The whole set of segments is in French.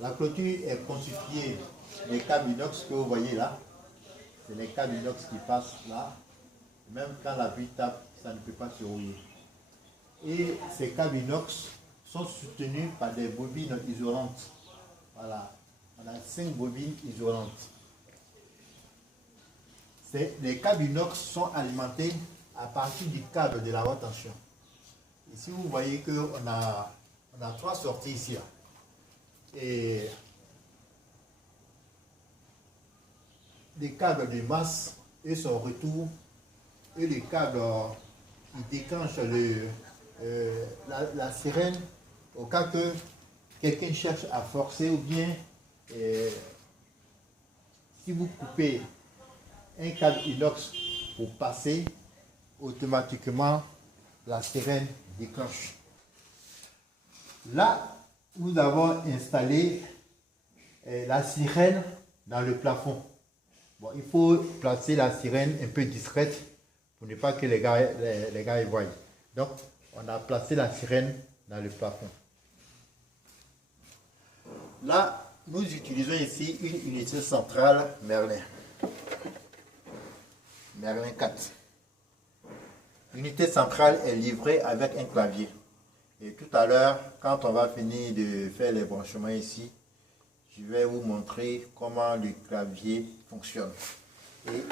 La clôture est constituée des câbles inox que vous voyez là. C'est les câbles inox qui passent là. Même quand la pluie tape, ça ne peut pas se rouiller. Et ces câbles inox sont soutenus par des bobines isolantes. Voilà, on a 5 bobines isolantes. Les câbles inox sont alimentés à partir du câble de la haute tension. Ici, vous voyez qu'on a 3 sorties ici. Là. Et les câbles de masse et son retour, et les câbles qui déclenchent la sirène au cas que quelqu'un cherche à forcer ou bien si vous coupez un câble inox pour passer, automatiquement la sirène déclenche. Là, nous avons installé la sirène dans le plafond. Bon, il faut placer la sirène un peu discrète pour ne pas que les gars y voient. Donc, on a placé la sirène dans le plafond. Là, nous utilisons ici une unité centrale Merlin. Merlin 4. L'unité centrale est livrée avec un clavier. Et tout à l'heure, quand on va finir de faire les branchements ici, je vais vous montrer comment le clavier fonctionne. Et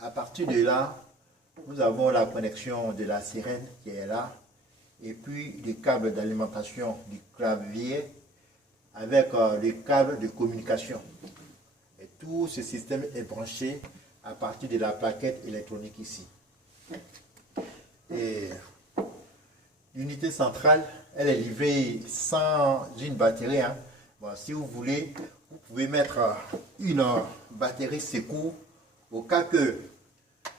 à partir de là, nous avons la connexion de la sirène qui est là. Et puis le câble d'alimentation du clavier avec le câble de communication. Et tout ce système est branché à partir de la plaquette électronique ici. Et l'unité centrale, elle est livrée sans une batterie. Hein. Bon, si vous voulez, vous pouvez mettre une batterie secours au cas que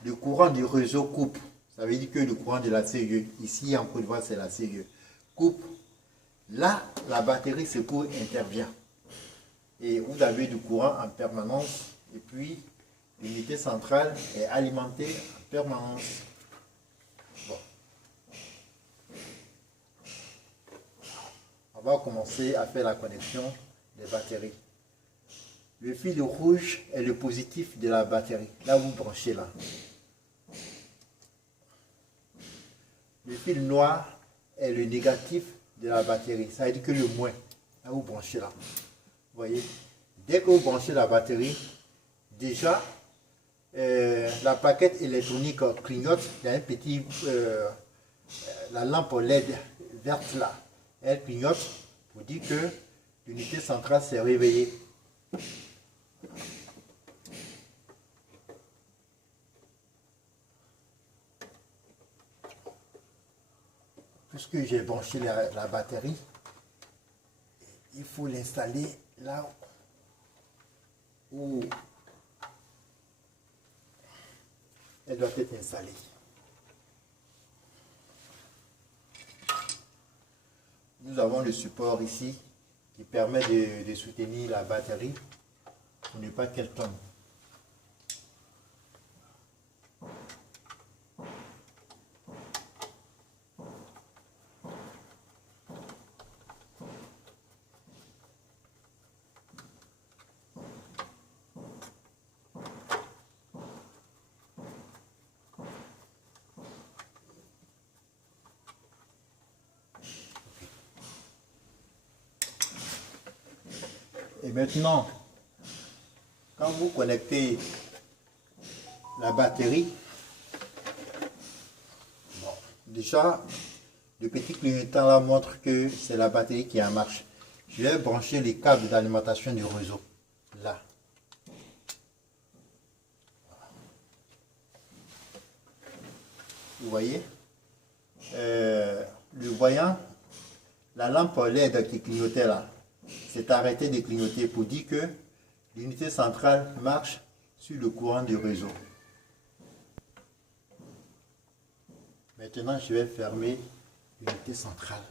le courant du réseau coupe. Ça veut dire que le courant de la CE, ici en Côte d'Ivoire c'est la CE, coupe. Là, la batterie secours intervient. Et vous avez du courant en permanence. Et puis, l'unité centrale est alimentée en permanence. Bon. On va commencer à faire la connexion des batteries. Le fil rouge est le positif de la batterie. Là, vous branchez là. Le fil noir est le négatif de la batterie. Ça veut dire que le moins. Là, vous branchez là. Vous voyez, dès que vous branchez la batterie, déjà, la plaquette électronique clignote. Il y a un petit... la lampe LED verte là. Elle clignote pour dire que l'unité centrale s'est réveillée. Puisque j'ai branché la batterie, il faut l'installer là où elle doit être installée. Nous avons le support ici qui permet de soutenir la batterie pour ne pas qu'elle tombe. Et maintenant, quand vous connectez la batterie, bon, déjà, le petit clignotant là montre que c'est la batterie qui est en marche. Je vais brancher les câbles d'alimentation du réseau, là. Vous voyez, le voyant, la lampe LED qui clignotait là, s'est arrêtée de clignoter pour dire que l'unité centrale marche sur le courant du réseau. Maintenant, je vais fermer l'unité centrale.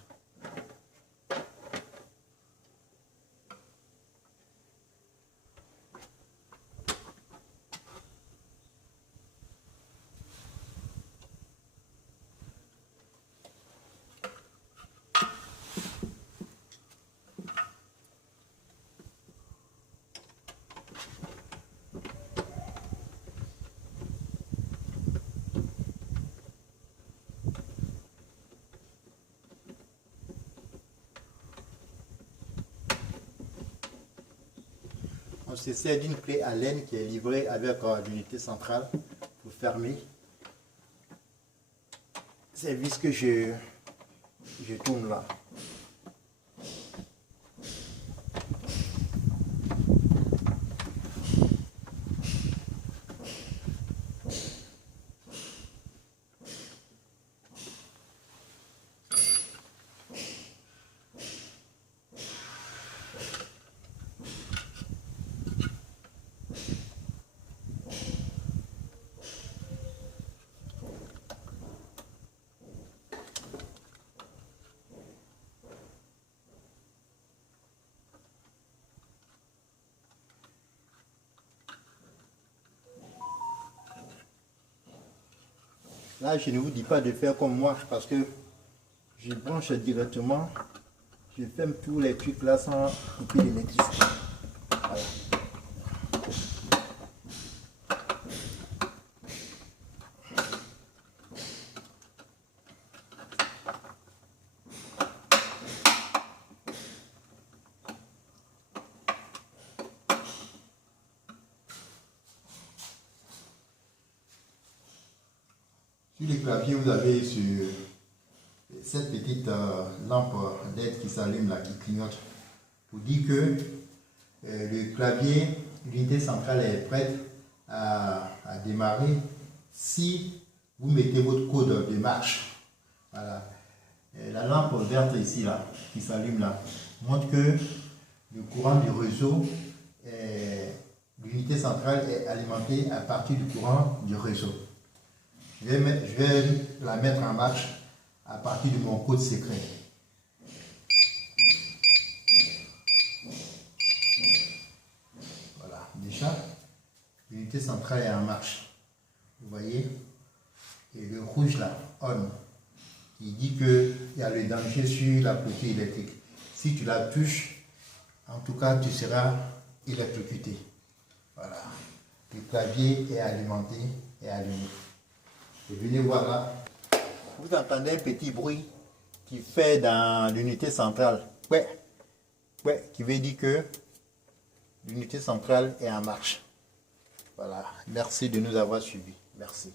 On se sert d'une clé Allen qui est livrée avec l'unité centrale pour fermer. C'est le vis que je tourne là. Là, je ne vous dis pas de faire comme moi parce que je branche directement. Je ferme tous les trucs là sans couper l'électricité. Voilà. Sur les claviers, vous avez cette petite lampe LED qui s'allume là, qui clignote, pour dire que le clavier, l'unité centrale est prête à démarrer si vous mettez votre code de marche. Voilà. Et la lampe verte ici, là, qui s'allume là, montre que le courant du réseau, l'unité centrale est alimentée à partir du courant du réseau. Je vais la mettre en marche à partir de mon code secret. Voilà, déjà, l'unité centrale est en marche. Vous voyez? Et le rouge là, on, qui dit qu'il y a le danger sur la clôture électrique. Si tu la touches, en tout cas, tu seras électrocuté. Voilà. Le clavier est alimenté et allumé. Et venez voir là, vous entendez un petit bruit qui fait dans l'unité centrale. Ouais, qui veut dire que l'unité centrale est en marche. Voilà, merci de nous avoir suivis. Merci.